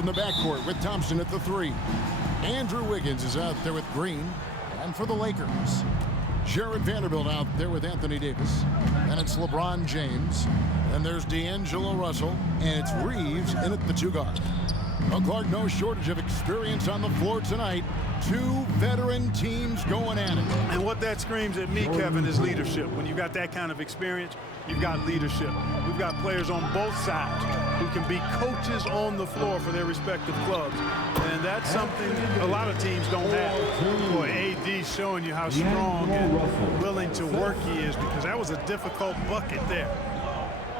in the backcourt with Thompson at the 3. Andrew Wiggins is out there with Green. And for the Lakers, Jared Vanderbilt out there with Anthony Davis. And it's LeBron James. And there's D'Angelo Russell. And it's Reeves in at the 2 guard. Well, Clark, no shortage of experience on the floor tonight. 2 veteran teams going at it. And what that screams at me, Kevin, is leadership. When you've got that kind of experience, you've got leadership. We've got players on both sides who can be coaches on the floor for their respective clubs. And that's something a lot of teams don't have. Boy, AD's showing you how strong and willing to work he is, because that was a difficult bucket there.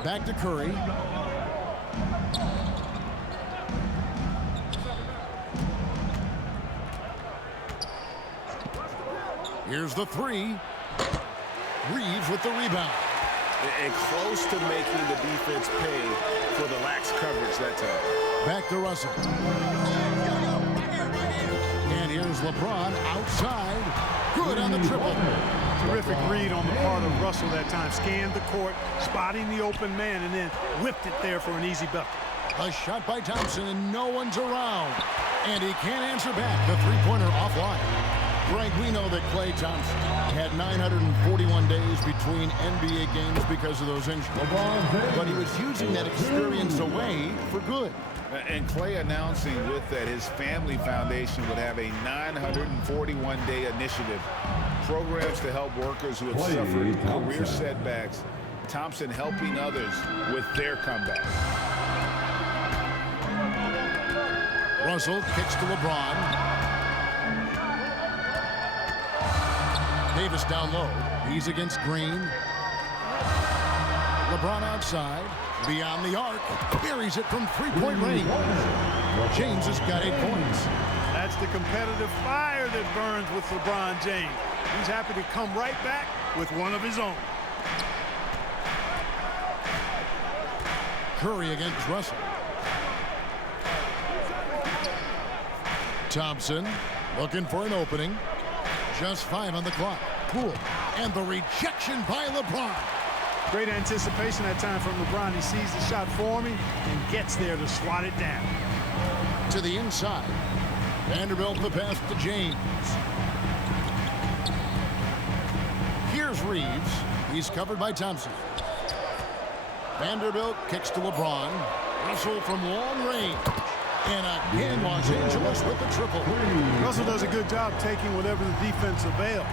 Back to Curry. Here's the 3. Reeves with the rebound. And close to making the defense pay for the lax coverage that time. Back to Russell. And here's LeBron outside. Good on the triple. Terrific read on the part of Russell that time. Scanned the court, spotting the open man, and then whipped it there for an easy bucket. A shot by Thompson, and no one's around. And he can't answer back. The three-pointer offline. Greg, we know that Klay Thompson had 941 days between NBA games because of those injuries. But he was using that experience away for good. And Klay announcing with that his family foundation would have a 941-day initiative. Programs to help workers who have suffered career setbacks. Thompson helping others with their comeback. Russell kicks to LeBron. Davis down low. He's against Green. LeBron outside. Beyond the arc. Buries it from three-point range. James has got 8 points. That's the competitive fire that burns with LeBron James. He's happy to come right back with one of his own. Curry against Russell. Thompson looking for an opening. Just 5 on the clock. Cool. And the rejection by LeBron. Great anticipation that time from LeBron. He sees the shot forming and gets there to swat it down. To the inside. Vanderbilt the pass to James. Here's Reeves. He's covered by Thompson. Vanderbilt kicks to LeBron. Russell from long range. And again, Los Angeles with the triple. Russell does a good job taking whatever the defense avails.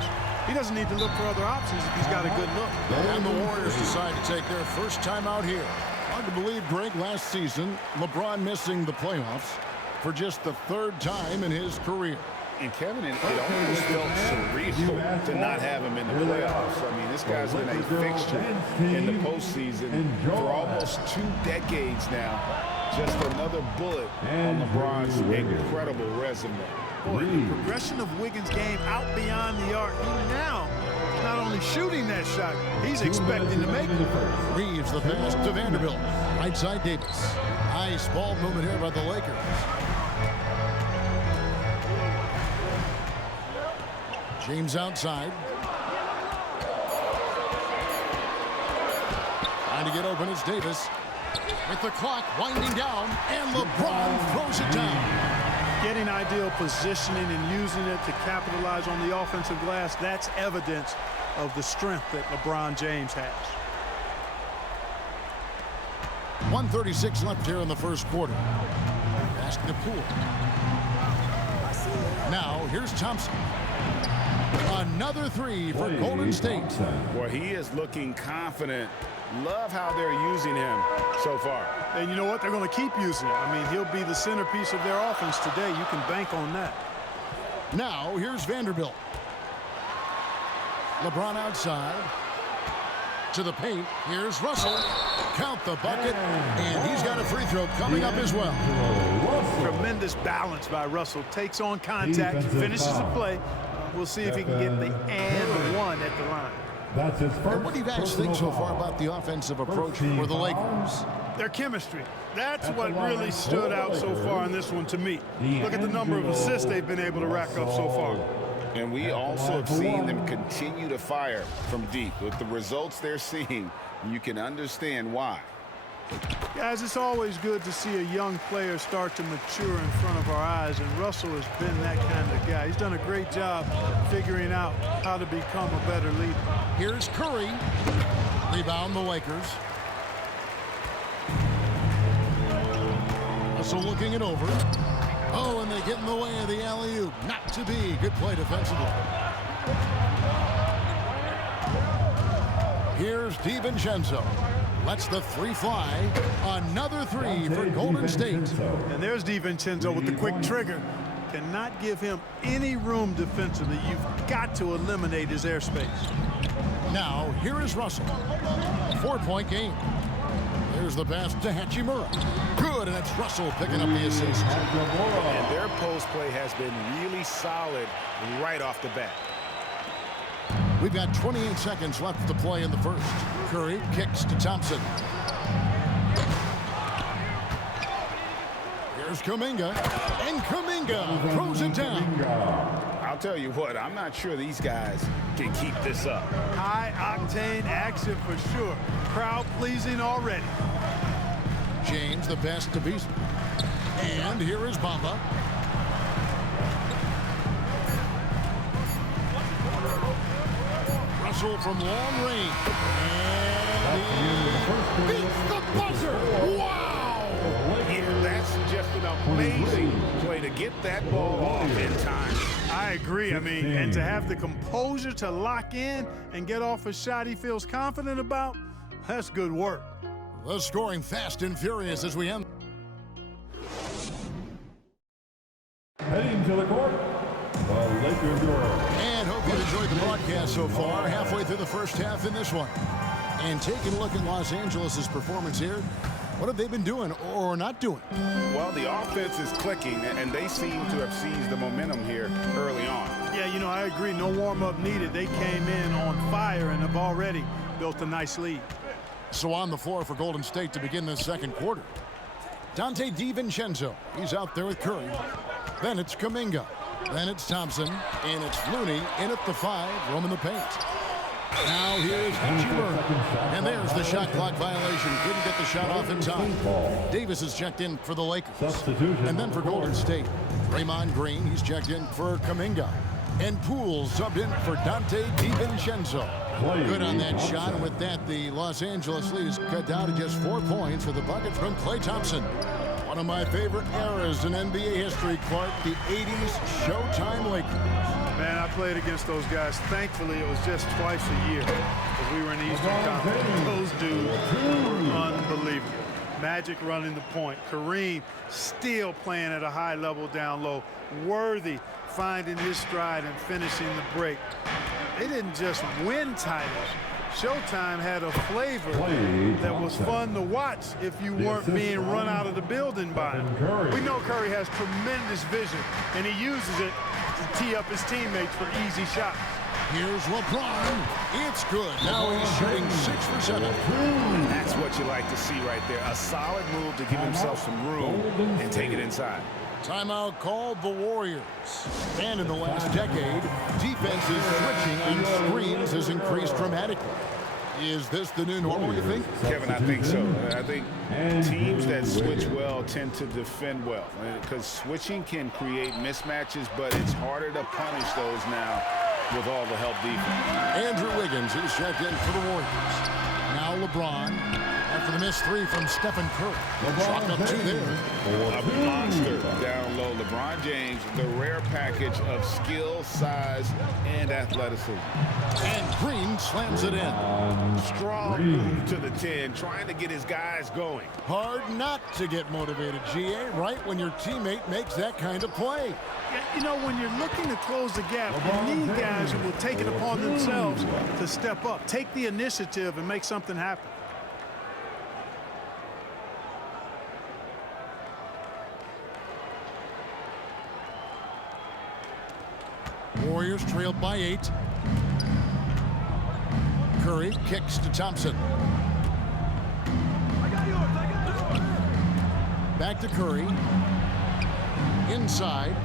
He doesn't need to look for other options if he's got a good look. And the Warriors decide to take their first time out here. Hard to believe, Greg, last season, LeBron missing the playoffs for just the 3rd time in his career. And Kevin, it almost felt surreal to not have him in the playoffs. I mean, this guy's been a fixture in the postseason for almost 2 decades now. Just another bullet on LeBron's incredible resume. Boy, the progression of Wiggins' game out beyond the arc. He now is not only shooting that shot, he's expecting to make it. Reeves the pass to Vanderbilt. Right side Davis. Nice ball movement here by the Lakers. James outside. Trying to get open is Davis. With the clock winding down, and LeBron throws it down. Getting ideal positioning and using it to capitalize on the offensive glass, that's evidence of the strength that LeBron James has. 1:36 left here in the first quarter. Pass to Poole. Now, here's Thompson. Another 3 for Golden State. Boy, he is looking confident. Love how they're using him so far. And you know what? They're going to keep using him. I mean, he'll be the centerpiece of their offense today. You can bank on that. Now, here's Vanderbilt. LeBron outside. To the paint. Here's Russell. Count the bucket. And he's got a free throw coming up as well. Tremendous balance by Russell. Takes on contact, finishes the play. We'll see if he can get the and 1 at the line. That's his first. What do you guys think so far about the offensive approach for the Lakers? Their chemistry. That's what really stood out so far in this one to me. Look at the number of assists they've been able to rack up so far. And we also have seen them continue to fire from deep. With the results they're seeing, you can understand why. Guys, it's always good to see a young player start to mature in front of our eyes, and Russell has been that kind of guy. He's done a great job figuring out how to become a better leader. Here's Curry. Rebound the Lakers. Russell looking it over. Oh, and they get in the way of the alley-oop. Not to be. Good play defensively. Here's DiVincenzo. Lets the three fly. Another three for Golden State. And there's DiVincenzo with the quick trigger. Cannot give him any room defensively. You've got to eliminate his airspace. Now, here is Russell. 4-point game. There's the pass to Hachimura. Good, and it's Russell picking up the assist. And their post play has been really solid right off the bat. We've got 28 seconds left to play in the first. Curry kicks to Thompson. Here's Kuminga. And Kuminga throws it down. I'll tell you what, I'm not sure these guys can keep this up. High-octane action for sure. Crowd-pleasing already. James the best to Beasley. And here is Bamba. Russell from long range. And he beats the buzzer. Wow! Yeah, that's just an amazing play to get that ball off in time. I agree. I mean, and to have the composure to lock in and get off a shot he feels confident about, that's good work. The scoring fast and furious as we end. Heading to the court, the Lakers are. And hope you've enjoyed the broadcast so far. Halfway through the first half in this one. And taking a look at Los Angeles' performance here, what have they been doing or not doing? Well, the offense is clicking, and they seem to have seized the momentum here early on. Yeah, you know, I agree. No warm-up needed. They came in on fire and have already built a nice lead. So on the floor for Golden State to begin this second quarter. Dante DiVincenzo. He's out there with Curry. Then it's Kuminga. Then it's Thompson. And it's Looney in at the 5, roaming the paint. Now here's Hachimura. And there's the shot clock violation. Couldn't get the shot off in time. Davis is checked in for the Lakers. And then for Golden State, Draymond Green, he's checked in for Kuminga. And Poole subbed in for Dante DiVincenzo. Good on that shot, and with that, the Los Angeles lead is cut down to just 4 points with a bucket from Klay Thompson. One of my favorite eras in NBA history, Clark, the 80s Showtime Lakers. Man, I played against those guys. Thankfully, it was just twice a year because we were in the Eastern Conference. Those dudes were unbelievable. Magic running the point. Kareem still playing at a high level down low. Worthy finding his stride and finishing the break. They didn't just win titles. Showtime had a flavor that was fun to watch if you weren't being run out of the building by him. We know Curry has tremendous vision, and he uses it to tee up his teammates for easy shots. Here's LeBron. It's good. Now he's shooting 6 for 7. That's what you like to see right there. A solid move to give himself some room and take it inside. Timeout called the Warriors. And in the last decade, defenses switching on screens has increased dramatically. Is this the new normal, you think? Kevin, I think so. I think teams that switch well tend to defend well because switching can create mismatches, but it's harder to punish those now with all the help defense. Andrew Wiggins is checked in for the Warriors. Now LeBron. After the missed 3 from Stephen Curry. Chalked up 2 there. A monster down low. LeBron James, the rare package of skill, size, and athleticism. And Green slams it in. Strong move to the 10, trying to get his guys going. Hard not to get motivated, GA, right when your teammate makes that kind of play. Yeah, you know, when you're looking to close the gap, you need guys who will take it upon themselves to step up, take the initiative, and make something happen. Warriors trailed by 8. Curry kicks to Thompson. Back to Curry. Inside.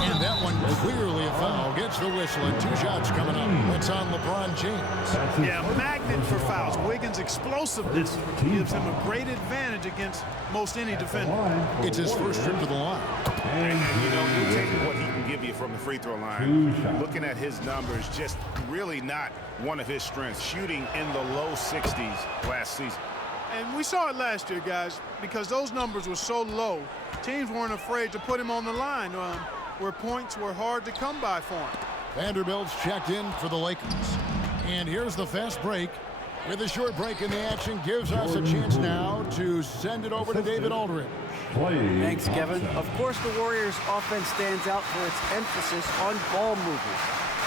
And that one clearly a foul. Gets the whistle and 2 shots coming up. That's on LeBron James. Yeah, magnet for fouls. Wiggins' explosiveness gives him a great advantage against most any defender. It's his first trip to the line. And, you know, you take what he can give you from the free throw line. Looking at his numbers, just really not one of his strengths. Shooting in the low 60s last season. And we saw it last year, guys, because those numbers were so low. Teams weren't afraid to put him on the line where points were hard to come by for him. Vanderbilt's checked in for the Lakers. And here's the fast break. With a short break in the action, gives us a chance now to send it over to David Aldridge. Thanks, Kevin. Of course, the Warriors' offense stands out for its emphasis on ball movement.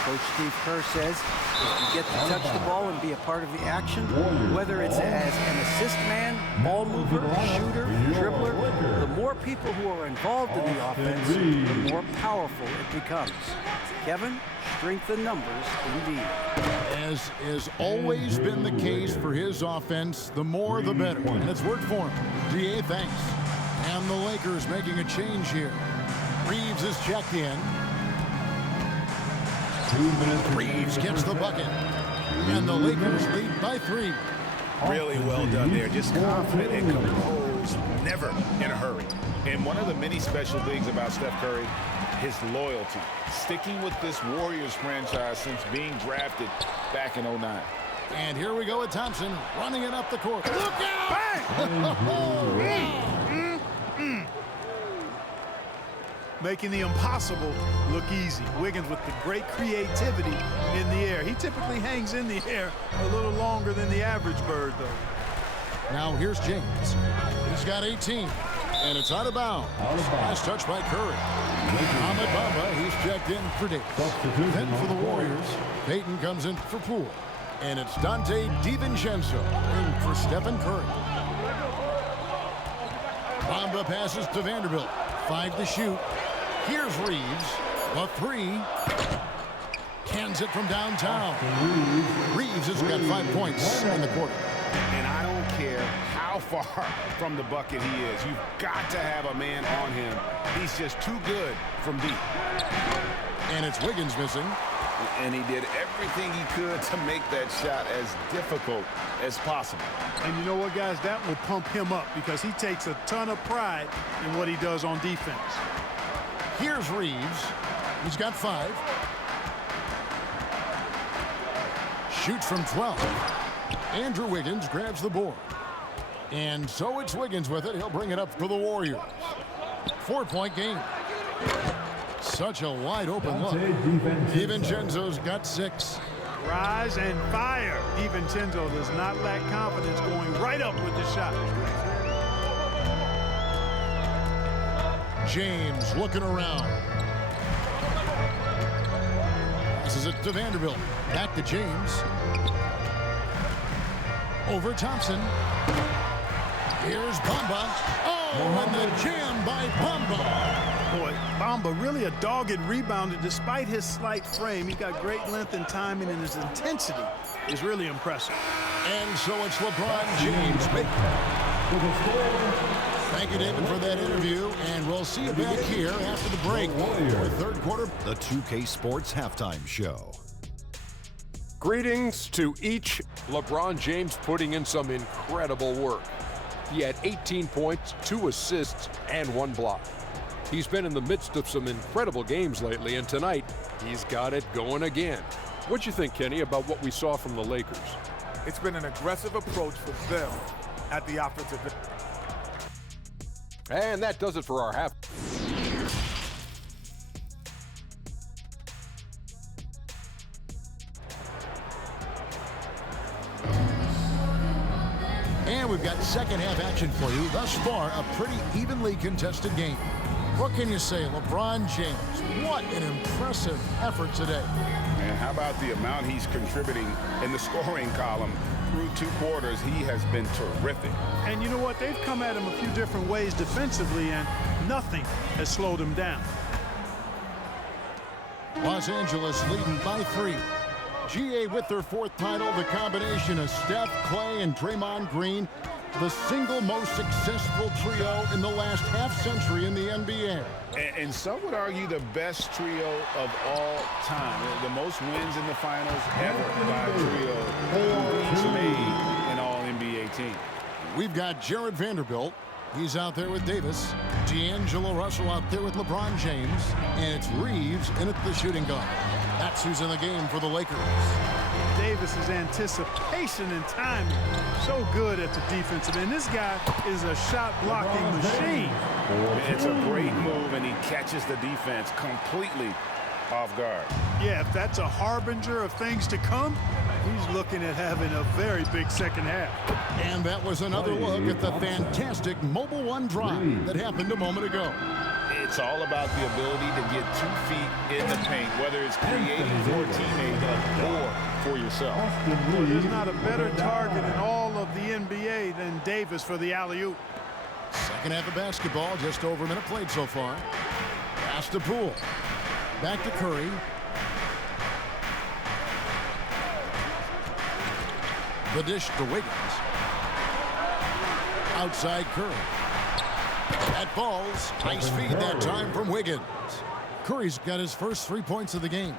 Coach Steve Kerr says if you get to touch the ball and be a part of the action, whether it's as an assist man, ball mover, shooter, dribbler, the more people who are involved in the offense, the more powerful it becomes. Kevin, strength in numbers indeed. As has always been the case for his offense, the more the better. And it's worked for him. DA, thanks. And the Lakers making a change here. Reeves is checked in. Reeves gets the bucket. And the Lakers lead by 3. Really well done there. Just confident and composed, never in a hurry. And one of the many special things about Steph Curry, his loyalty. Sticking with this Warriors franchise since being drafted back in 09. And here we go with Thompson running it up the court. Look out! Making the impossible look easy. Wiggins with the great creativity in the air. He typically hangs in the air a little longer than the average bird, though. Now here's James. He's got 18, and it's out of bounds. Nice touch by Curry. Ahmed Bamba, he's checked in for Davis. Then for the Warriors, Payton comes in for Poole. And it's Dante DiVincenzo in for Stephen Curry. Bamba passes to Vanderbilt. 5 to shoot. Here's Reeves. A 3. Cans it from downtown. Reeves has got 5 points in the quarter. And I don't care how far from the bucket he is. You've got to have a man on him. He's just too good from deep. And it's Wiggins missing. And he did everything he could to make that shot as difficult as possible. And you know what, guys? That will pump him up because he takes a ton of pride in what he does on defense. Here's Reeves. He's got 5. Shoots from 12. Andrew Wiggins grabs the board. And so it's Wiggins with it. He'll bring it up for the Warriors. 4-point game. Such a wide open look. DiVincenzo's got 6. Rise and fire. DiVincenzo does not lack confidence going right up with the shot. James looking around. Passes it to Vanderbilt. Back to James. Over Thompson. Here's Bamba. Oh, and the jam by Bamba. Boy, Bamba really a dogged rebounder despite his slight frame. He got great length and timing, and his intensity is really impressive. And so it's LeBron James. Thank you, David, for that interview, and we'll see you back here after the break for third quarter. The 2K Sports Halftime Show. Greetings to each. LeBron James putting in some incredible work. He had 18 points, 2 assists, and 1 block. He's been in the midst of some incredible games lately, and tonight, he's got it going again. What'd you think, Kenny, about what we saw from the Lakers? It's been an aggressive approach for them at the offensive end. And that does it for our half. And we've got second half action for you. Thus far, a pretty evenly contested game. What can you say, LeBron James? What an impressive effort today. And how about the amount he's contributing in the scoring column? Through 2 quarters, he has been terrific. And you know what? They've come at him a few different ways defensively, and nothing has slowed him down. Los Angeles leading by 3. GA with their 4th title, the combination of Steph, Clay, and Draymond Green the single most successful trio in the last half-century in the NBA. And some would argue the best trio of all time. The most wins in the finals ever by a trio who each made an all-NBA team. We've got Jared Vanderbilt. He's out there with Davis. D'Angelo Russell out there with LeBron James. And it's Reeves in at the shooting guard. That's who's in the game for the Lakers. Davis's anticipation and timing, so good at the defensive end. This guy is a shot-blocking machine. It's a great move, and he catches the defense completely off guard. Yeah, if that's a harbinger of things to come, he's looking at having a very big second half. And that was another look at the fantastic Mobile One drive that happened a moment ago. It's all about the ability to get 2 feet in the paint, whether it's creating for a teammate or for yourself. Well, there's not a better target in all of the NBA than Davis for the alley-oop. Second half of basketball, just over a minute played so far. Pass to Poole. Back to Curry. The dish to Wiggins. Outside Curry. That falls. Nice feed that time from Wiggins. Curry's got his first 3 points of the game.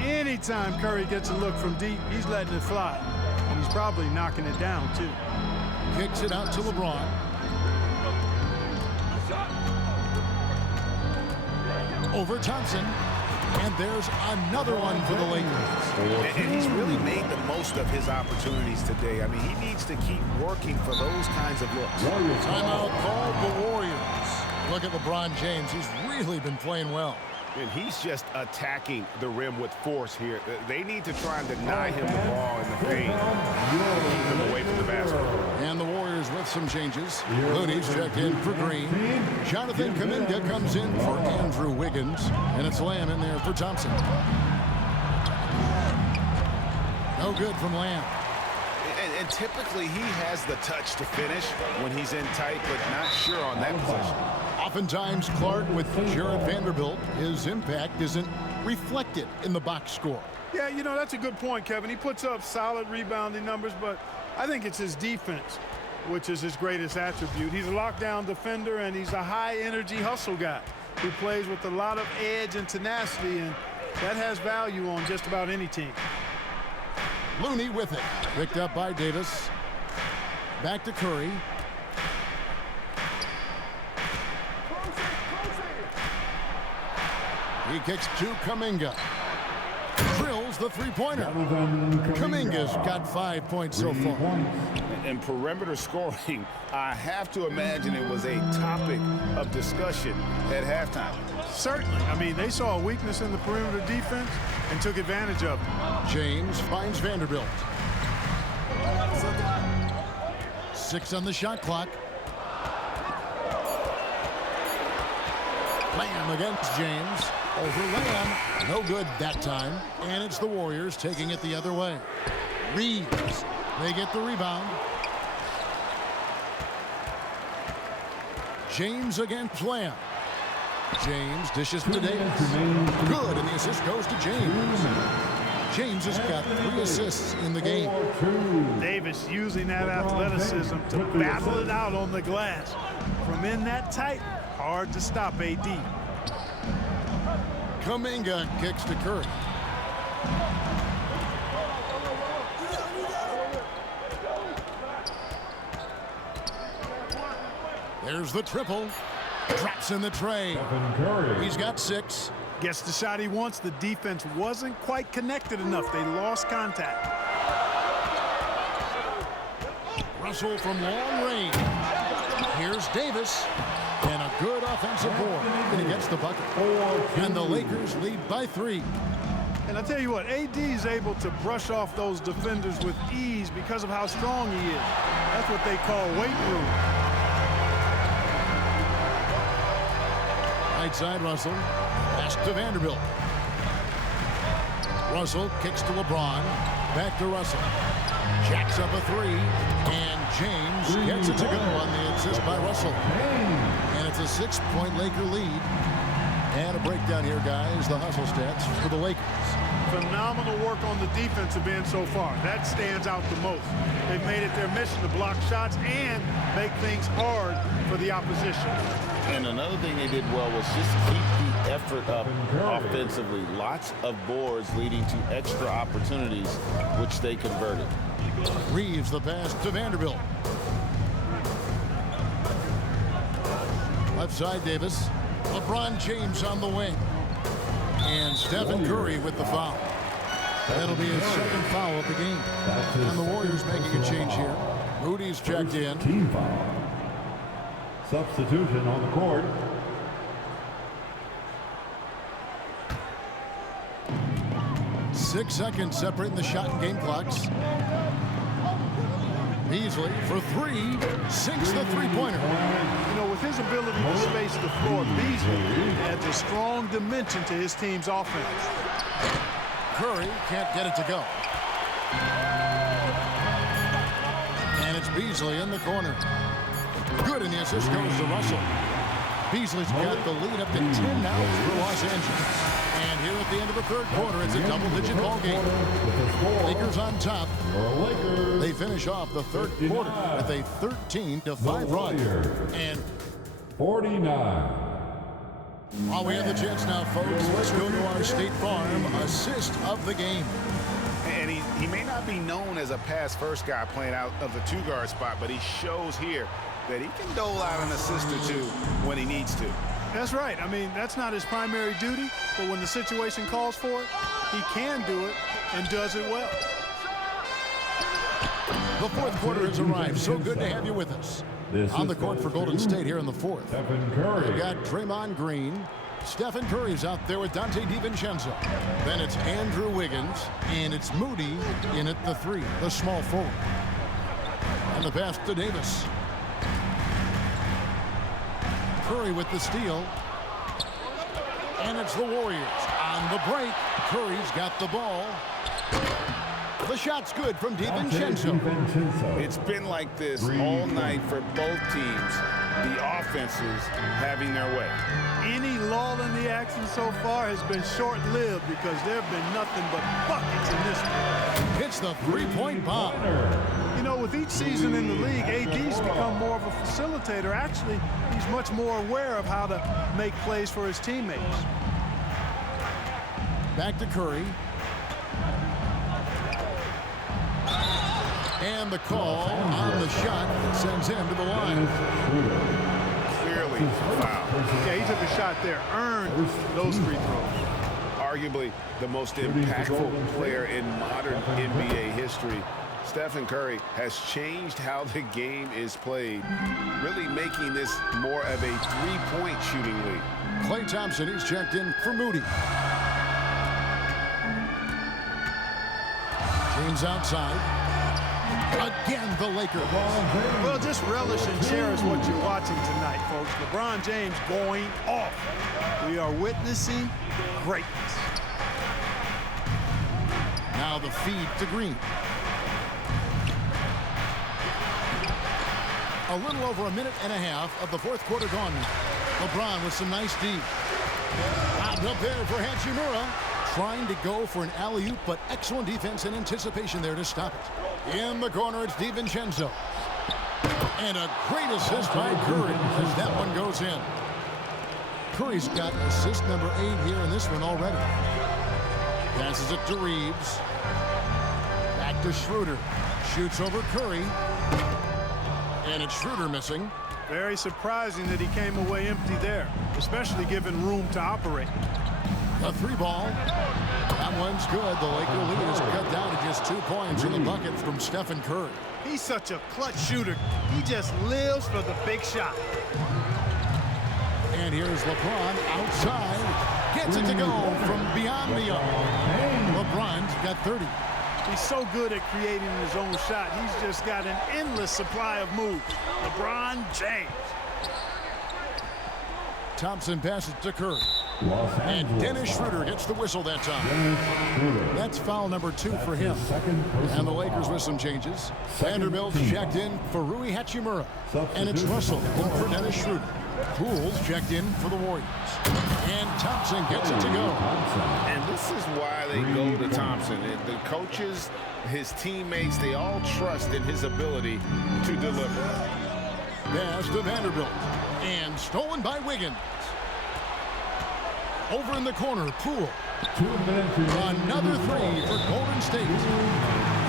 Anytime Curry gets a look from deep, he's letting it fly. And he's probably knocking it down, too. Kicks it out to LeBron. Over Thompson. And there's another one for the Lakers. And he's really made the most of his opportunities today. I mean, he needs to keep working for those kinds of looks. Timeout called the Warriors. Look at LeBron James. He's really been playing well. And he's just attacking the rim with force here. They need to try and deny him the ball in the paint to keep him away from the basket. And the Warriors with some changes. Looney's checked in for Green. Jonathan Kuminga comes in for Andrew Wiggins. And it's Lamb in there for Thompson. No good from Lamb. And typically he has the touch to finish when he's in tight, but not sure on that possession. Oftentimes, Clark, with Jared Vanderbilt, his impact isn't reflected in the box score. Yeah, you know, that's a good point, Kevin. He puts up solid rebounding numbers, but I think it's his defense, which is his greatest attribute. He's a lockdown defender, and he's a high-energy hustle guy who plays with a lot of edge and tenacity, and that has value on just about any team. Looney with it. Picked up by Davis. Back to Curry. He kicks to Kuminga. Drills the three-pointer. Kuminga's got 5 points so far. And perimeter scoring, I have to imagine it was a topic of discussion at halftime. Certainly. I mean, they saw a weakness in the perimeter defense and took advantage of it. James finds Vanderbilt. 6 on the shot clock. Lamb against James. Over Lamb. No good that time. And it's the Warriors taking it the other way. Reeves. They get the rebound. James against Lamb. James dishes to Davis. Good, and the assist goes to James. James has got 3 assists in the game. Davis using that athleticism to battle it out on the glass. From in that tight, hard to stop AD. Kuminga kicks to Curry. There's the triple. Drops in the tray. He's got 6. Gets the shot he wants. The defense wasn't quite connected enough. They lost contact. Russell from long range. Here's Davis. And a good offensive board. And he gets the bucket. And the Lakers lead by 3. And I tell you what, AD is able to brush off those defenders with ease because of how strong he is. That's what they call weight room. Right side, Russell. Pass to Vanderbilt. Russell kicks to LeBron. Back to Russell. Jacks up a 3. And James gets it to go on the assist by Russell. And it's a 6-point Laker lead. And a breakdown here, guys. The hustle stats for the Lakers. Phenomenal work on the defensive end so far. That stands out the most. They've made it their mission to block shots and make things hard for the opposition. And another thing they did well was just keep the effort up offensively. Lots of boards leading to extra opportunities, which they converted. Reeves the pass to Vanderbilt. Left side, Davis. LeBron James on the wing. And Stephen Curry with the foul. That'll be his second foul of the game. And the Warriors making a change here. Moody's checked in. Team foul. Substitution on the court. Six seconds separating the shot and game clocks. Beasley for three, sinks the three-pointer. You know, with his ability to space the floor, Beasley adds a strong dimension to his team's offense. Curry can't get it to go. And it's Beasley in the corner. Good, and the assist goes to Russell. Beasley's got the lead up to 10 now for Los Angeles. And here at the end of the third quarter, it's a double-digit ball game. Lakers on top. They finish off the third quarter with a 13-5 run. And 49. While we have the chance now, folks, let's go to our State Farm assist of the game. And he may not be known as a pass-first guy playing out of the two-guard spot, but he shows here that he can dole out an assist or two when he needs to. That's right. I mean, that's not his primary duty, but when the situation calls for it, he can do it and does it well. The fourth quarter has arrived. So good to have you with us. On the court for Golden State here in the fourth. We've got Draymond Green. Stephen Curry's out there with Dante DiVincenzo. Then it's Andrew Wiggins, and it's Moody in at the three, the small forward. And the pass to Davis. Curry with the steal. And it's the Warriors on the break. Curry's got the ball. The shot's good from DiVincenzo. It's been like this all night for both teams. The offenses having their way. Any lull in the action so far has been short-lived because there have been nothing but buckets in this one. It's the three-point bomb. You know, with each season in the league, AD's become more of a facilitator. Actually, he's much more aware of how to make plays for his teammates. Back to Curry. And the call on the shot sends him to the line. Clearly foul. Yeah, he took a shot there, earned those free throws. Arguably the most impactful player in modern NBA history. Stephen Curry has changed how the game is played, really making this more of a three-point shooting league. Klay Thompson, he's checked in for Moody. James outside. Again, the Lakers. Well, just relish and cherish what you're watching tonight, folks. LeBron James going off. We are witnessing greatness. Now the feed to Green. A little over a minute and a half of the fourth quarter gone. LeBron with some nice D. Bobbed up there for Hachimura. Trying to go for an alley-oop, but excellent defense and anticipation there to stop it. In the corner, it's DiVincenzo. And a great assist by Curry as that one goes in. Curry's got assist number 8 here in this one already. Passes it to Reeves. Back to Schroeder. Shoots over Curry. And it's Schroeder missing. Very surprising that he came away empty there, especially given room to operate. A three ball. That one's good. The Laker lead is cut down to just 2 points in the bucket from Stephen Curry. He's such a clutch shooter. He just lives for the big shot. And here's LeBron outside. Gets it to go from beyond the arc. LeBron's got 30. He's so good at creating his own shot. He's just got an endless supply of moves. LeBron James. Thompson passes to Curry. And Dennis Schroeder gets the whistle that time. That's foul number 2 for him. And the Lakers with some changes. Vanderbilt checked in for Rui Hachimura. And it's Russell in for Dennis Schroeder. Poole's checked in for the Warriors. And Thompson gets it to go. And this is why they go to Thompson. The coaches, his teammates, they all trust in his ability to deliver. Pass to Vanderbilt. And stolen by Wiggins. Over in the corner, Poole. Another three for Golden State.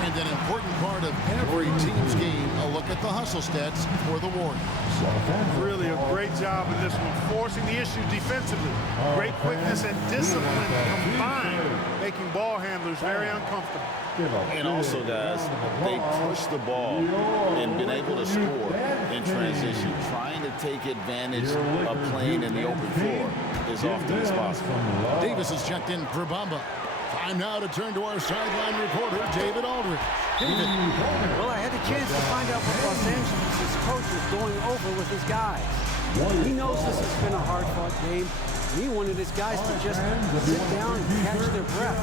And an important part of every team's game, a look at the hustle stats for the Warriors. Really a great job in this one, forcing the issue defensively. Great quickness and discipline combined, making ball handlers very uncomfortable. And also, guys, they push the ball and been able to score in transition, trying to take advantage of playing in the open floor as often as possible. Davis is checked in for Bamba. Time now to turn to our sideline reporter, David Aldridge. David. Well, I had a chance to find out what Los Angeles' coach was going over with his guys. He knows this has been a hard-fought game, and he wanted his guys to just sit down and catch their breath.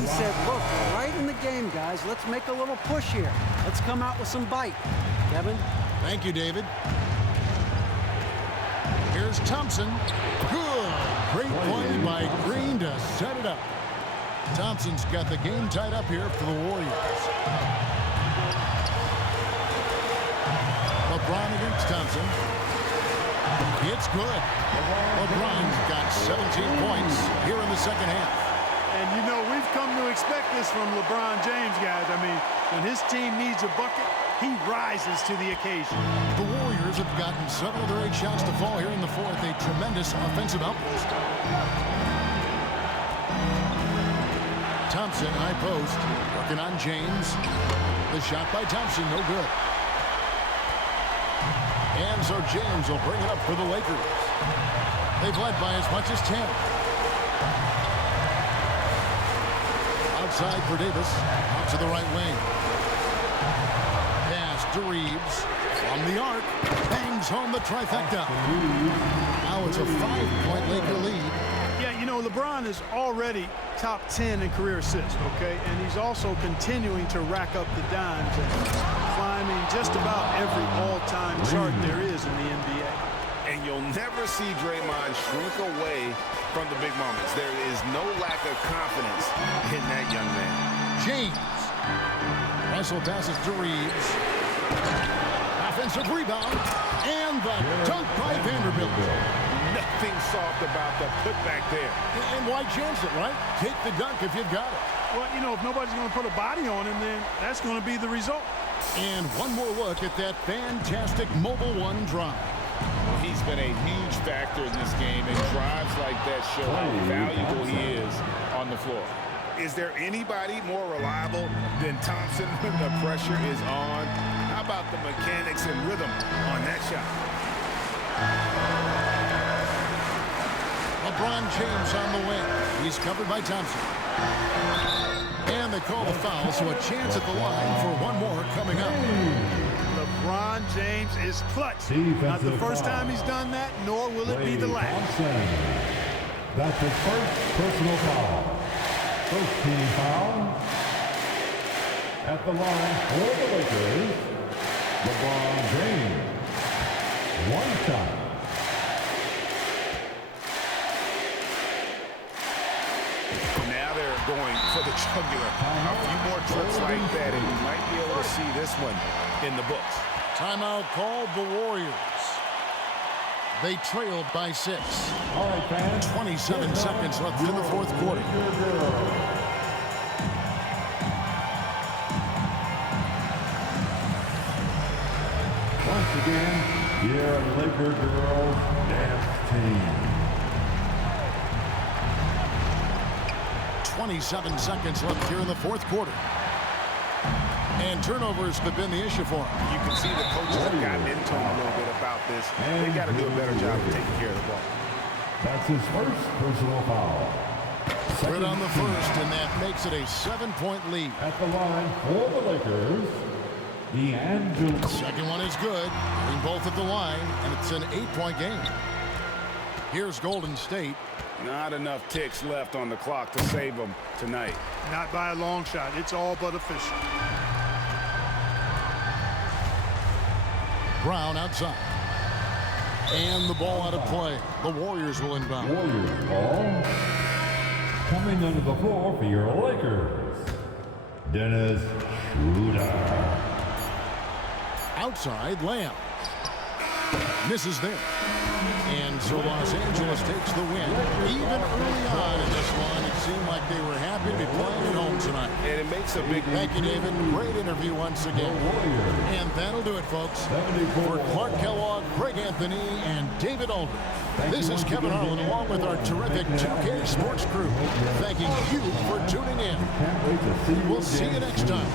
He said, look, we're right in the game, guys. Let's make a little push here. Let's come out with some bite. Kevin? Thank you, David. Here's Thompson. Good. Great play by Green to set it up. Thompson's got the game tied up here for the Warriors. LeBron against Thompson. It's good. LeBron's got 17 points here in the second half. And, you know, we've come to expect this from LeBron James, guys. I mean, when his team needs a bucket, he rises to the occasion. The Warriors have gotten 7 of their 8 shots to fall here in the fourth. A tremendous offensive outburst. Thompson, high post, working on James. The shot by Thompson, no good. And so James will bring it up for the Lakers. They've led by as much as 10. Outside for Davis, out to the right wing. Pass to Reeves, from the arc, bangs home the trifecta. Now it's a 5-point Laker lead. Yeah, you know, LeBron is already top 10 in career assists, okay? And he's also continuing to rack up the dimes and climbing just about every all-time chart there is in the NBA. And you'll never see Draymond shrink away from the big moments. There is no lack of confidence in that young man. James. Russell passes to Reeves. Offensive rebound. And the dunk by Vanderbilt. Nothing soft about the putback there. And why chance it, right? Take the dunk if you've got it. Well, you know, if nobody's going to put a body on him, then that's going to be the result. And one more look at that fantastic Mobile One drive. He's been a huge factor in this game, and drives like that show how valuable he is on the floor. Is there anybody more reliable than Thompson when the pressure is on? How about the mechanics and rhythm on that shot? LeBron James on the wing. He's covered by Thompson. And they call the foul, so a chance at the line for one more coming up. LeBron James is clutch. Not the first time he's done that, nor will it be the last. That's his first personal foul. First team foul. At the line for the Lakers, LeBron James. One shot. Now they're going for the jugular. A few more trips like that, and you might be able to see this one in the books. Timeout called the Warriors. They trailed by 6. All right, fans. 27 seconds left in the fourth quarter. Once again, your Laker girls dance team. 27 seconds left here in the fourth quarter. And turnovers have been the issue for him. You can see the coaches have gotten into him a little bit about this. They got to do a better job of taking care of the ball. That's his first personal foul. Good on the first, and that makes it a 7-point lead. At the line for the Lakers, D'Angelo. Second one is good. Getting both at the line, and it's an 8-point game. Here's Golden State. Not enough ticks left on the clock to save them tonight. Not by a long shot. It's all but official. Brown outside. And the ball out of play. The Warriors will inbound. Warriors ball. Coming under the floor for your Lakers, Dennis Schroeder. Outside layup. Misses there. And so Los Angeles takes the win. Even early on in this one, it seemed like they were happy to be playing at home tonight. And it makes a big... Thank you, David. Great interview once again. And that'll do it, folks. For Clark Kellogg, Greg Anthony, and David Aldridge, this is Kevin Harlan along with our terrific 2K Sports crew, thanking you for tuning in. We'll see you next time.